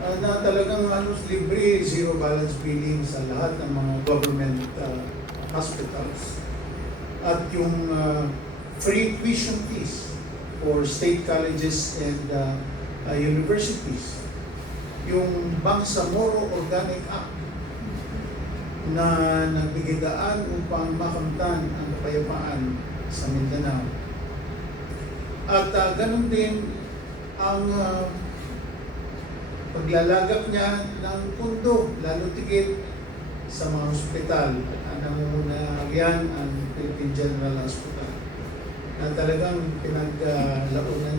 na talagang halos libre, zero balance billing sa lahat ng mga government hospitals. At yung free tuition fees for state colleges and universities. Yung Bangsamoro Organic Act na nagbigay daan upang makamtan ang kapayapaan sa Mindanao. At ganun din ang paglalagak niya ng pundo, lalo tigit sa mga ospital. Nangunguna yan ang Philippine General Hospital na talagang pinaglaunan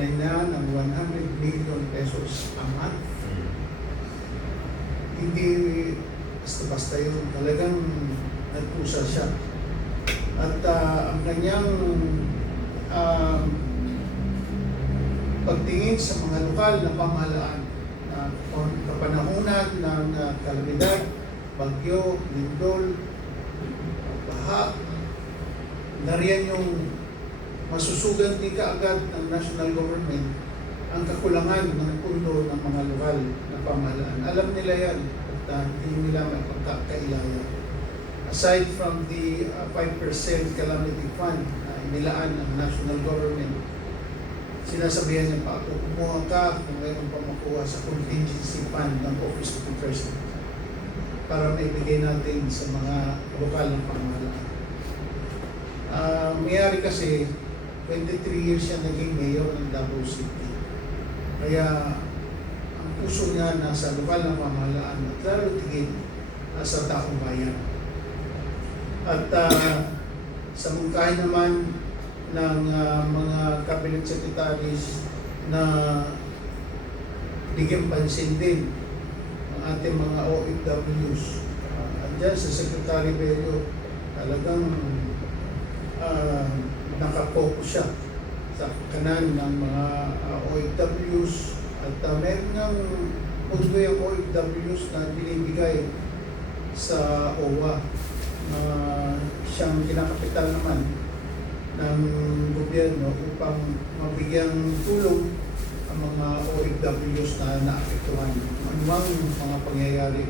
niya ng 100 million pesos a month. Hindi basta-basta yun, talagang nagpusa siya. At ang kanyang pagtingin sa mga lokal na pamahalaan na kapanahunan ng kalamidad, bagyo, lindol, baha, nariyan yung masusugan din kaagad ng national government ang kakulangan ng pundo ng mga lokal na pamahalaan. Alam nila yan at hindi nila may pagkakailaya. Aside from the 5% calamity fund na inilaan ng national government, sinasabihan niya pa ako, kumuha ka kung mayroon pa makuha sa contingency fund ng Office of the President para maibigay natin sa mga lokal ng pamahalaan. Mayari kasi, 23 years siya naging mayor ng Davao City. Kaya ang puso niya nasa lokal ng pamahalaan at lalo tigit sa taong bayan. At sa mungkahin naman ng mga cabinet secretaries na bigyan pansin din ang ating mga OFWs. Andyan sa Secretary Bello, talagang nakapokus siya sa kanan ng mga OFWs at meron ng pundo yung OFWs na binibigay sa OWA na siyang kinakapital naman ng gobyerno upang mabigyang tulong ang mga OFWs na naapektuhan. Anumang mga pangyayari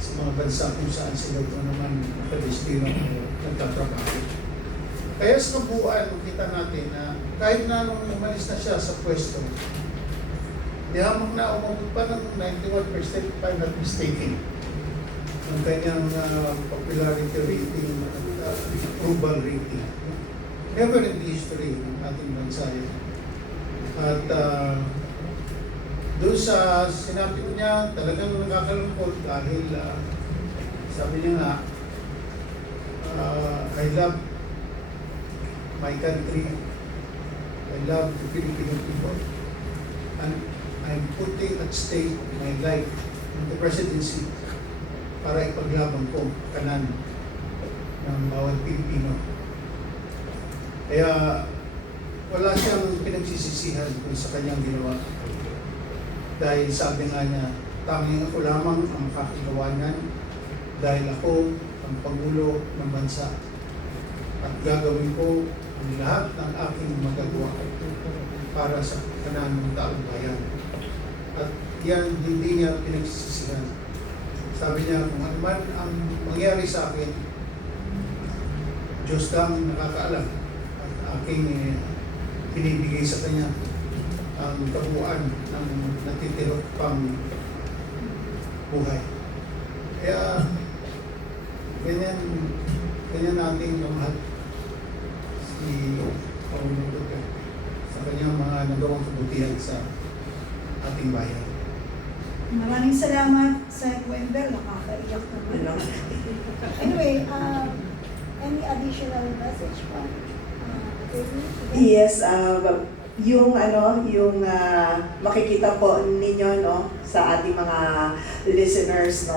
sa mga bansa kung saan sila ito naman nakadestino o nagtatrabaho. Kaya sa kabuuan, kita natin na kahit na nung umalis na siya sa pwesto, di hamang na umabot pa ng 91% if I'm not mistaken ang kanyang popularity rating at approval rating. Never in the history ng ating bansa yun. At doon sa sinabi niya, talagang nakakalungkot dahil sabi niya nga, I love my country, I love the Filipino people, and I'm putting at stake my life in the presidency para ipaglaban ko kanan ng bawat Pilipino. Kaya wala siyang pinagsisisihan kung sa kanyang ginawa. Dahil sabi nga niya, tanging ako lamang ang makakagawa niyan dahil ako ang Pangulo ng bansa. At gagawin ko ang lahat ng aking magagawa para sa kanan ng taong bayan. At yan hindi niya pinagsisisihan. Sabi niya, kung ano man ang mangyari sa akin, Diyos lang nakakaalam. Aking pinibigay sa kanya ang kabuuan ng natitirok pang buhay. Kaya ganyan natin lumahal si Pangulong Duterte sa kanyang mga nagawang kabutihan sa ating bayan. Maraming salamat sa Wendell, nakakaiyak naman. Anyway, any additional message pa? Yes, yung makikita po ninyo sa ating mga listeners,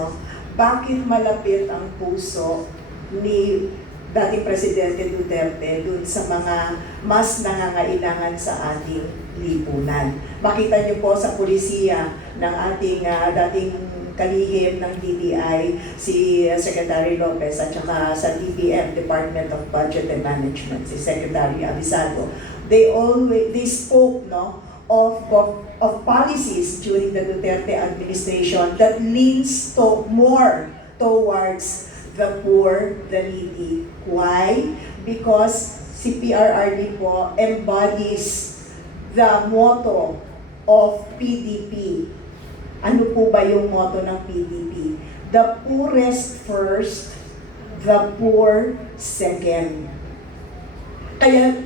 bakit malapit ang puso ni dating Presidente Duterte dun sa mga mas nangangailangan sa ating lipunan. Makita niyo po sa pulisiya ng ating dating kalihim ng DTI, si Secretary Lopez, at saka sa DBM, Department of Budget and Management, si Secretary Avisado. They spoke of policies during the Duterte administration that leans more towards the poor, the needy. Why? Because si PRRD po embodies the motto of PDP. Ano po ba yung motto ng PDP? The poorest first, the poor second. Kaya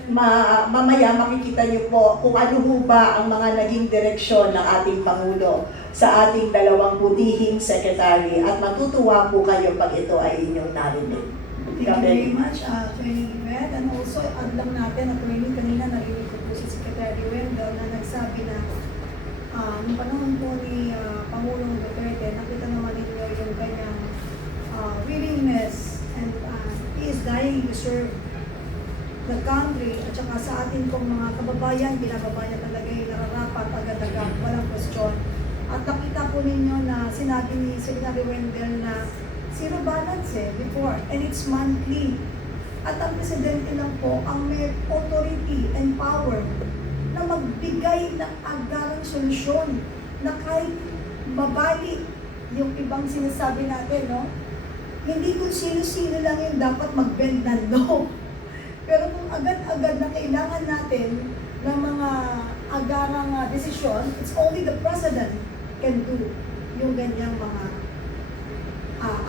mamaya makikita niyo po kung ano ho ba ang mga naging direksyon ng ating Pangulo sa ating dalawang butihing secretary at matutuwa po kayo pag ito ay inyong narinig. Thank you very much, Attorney Yvette. And also, add lang natin, Attorney, kanina narinig ko po si Secretary Wendell na nagsabi na nung panahon po ni Pangulong Duterte, nakita naman ninyo yung kanyang willingness and he is dying to serve the country at saka sa atin pong mga kababayan, binababayan talaga yung nararapat agad-agad, walang question. At nakita po ninyo na sinabi ni Secretary Wendell na zero balance before and it's monthly. At ang presidente lang po ang may authority and power na magbigay ng agarang solusyon na kahit mabali yung ibang sinasabi natin, no? Hindi kung sino-sino lang yung dapat mag-bend ng law. Pero kung agad-agad na kailangan natin ng mga agarang desisyon, it's only the president can do yung ganyang mga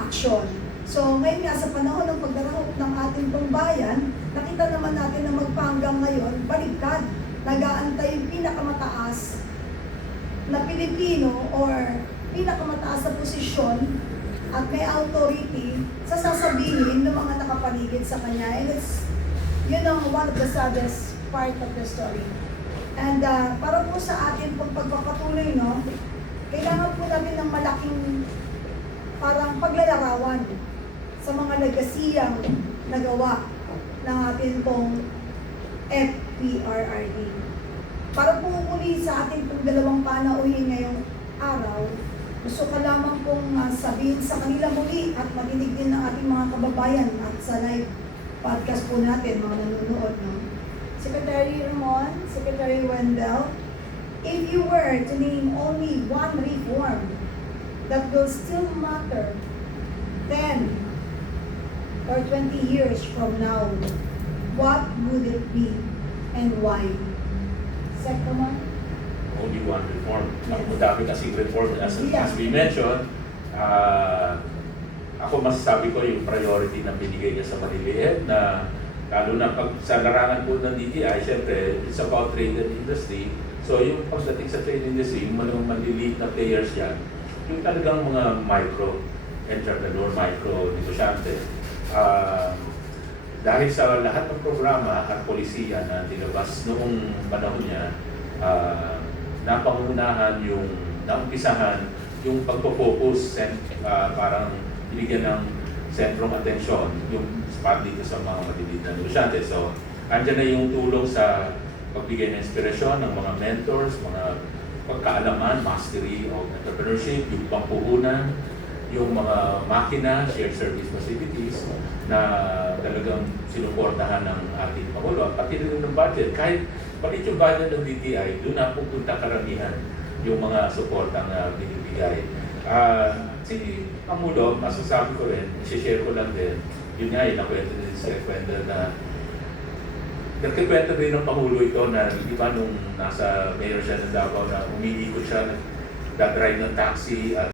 aksyon. So ngayon nga sa panahon ng pagdarahop ng ating pambayan, nakita naman natin na magpahanggang ngayon, baligtad, nag-aantay yung pinakamataas na Pilipino or pinakamataas na posisyon at may authority sa sasabihin ng mga nakapaligid sa kanya. And it's, one of the saddest part of the story. And para po sa atin pong pagpapatuloy, no, kailangan po natin ng malaking parang paglalarawan sa mga legasiyang nagawa ng atin pong FPRRD. Para po muli sa ating pong dalawang panauhin ngayong araw, gusto ko lamang pong sabihin sa kanila muli at marinig din ng ating mga kababayan at sa live podcast po natin, mga nanonood, no? Secretary Ramon, Secretary Wendell, if you were to name only one reform that will still matter 10 or 20 years from now, what would it be and why? Second, only one reform. Madami kasing reform as Yeah. we mentioned. Ako masasabi ko yung priority na binigay niya sa maliliit na lalo na pag sa larangan po ng DTI, syempre, it's about trade and industry. So yung pagdating sa trade industry, yung mga maliliit na players yan, yung talagang mga micro entrepreneur, micro negosyante. Dahil sa lahat ng programa at polisiya na nilabas noong panahon niya, napangunahan yung naumpisahan yung pagpo-focus parang binigyan ng sentrong atensyon yung spot dito sa mga maliliit na negosyante. So, andyan na yung tulong sa pagbigay ng inspirasyon ng mga mentors, mga pagkaalaman, mastery of entrepreneurship, yung pampuhunan, yung mga makina, shared service facilities na talagang sinuportahan ng ating Pangulo. Pati rin ng budget. Kahit palit yung budget ng DTI, doon na pupunta karamihan yung mga suportang binibigay. Si Pangulo, masasabi ko rin, i-share ko lang din, yun nga yun, nakwento din si Wendell na nagkikwento rin ng Pangulo ito na di ba nung nasa mayor siya ng Davao na umiikot siya, nag-drive ng taxi at